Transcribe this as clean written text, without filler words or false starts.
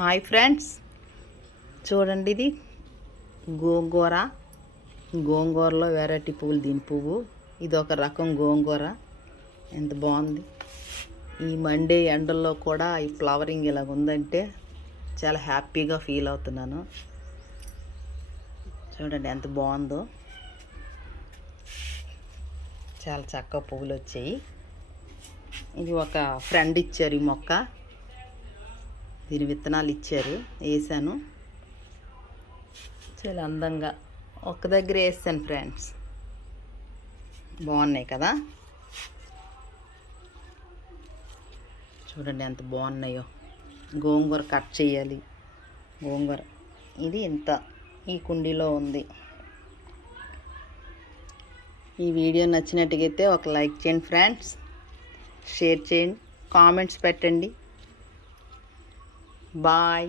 Hi friends, చూడండి ఇది గోంగూరలో వెరైటీ పువ్వులు. దీని పువ్వు ఇది ఒక రకం గోంగూర. ఎంత బాగుంది! ఈ మండే ఎండల్లో కూడా ఈ ఫ్లవరింగ్ ఇలాగ ఉందంటే చాలా హ్యాపీగా ఫీల్ అవుతున్నాను. చూడండి ఎంత బాగుందో. చాలా చక్కగా పువ్వులు వచ్చాయి. ఇది ఒక ఫ్రెండ్ ఇచ్చారు ఈ మొక్క. దీని విత్తనాలు ఇచ్చారు, వేసాను. చాలా అందంగా ఒక్క దగ్గర వేసాను ఫ్రెండ్స్. బాగున్నాయి కదా, చూడండి ఎంత బాగున్నాయో. గోంగూర కట్ చేయాలి. గోంగూర ఇది ఇంత ఈ కుండీలో ఉంది. ఈ వీడియో నచ్చినట్టుగైతే ఒక లైక్ చేయండి ఫ్రెండ్స్, షేర్ చేయండి, కామెంట్స్ పెట్టండి. బాయ్.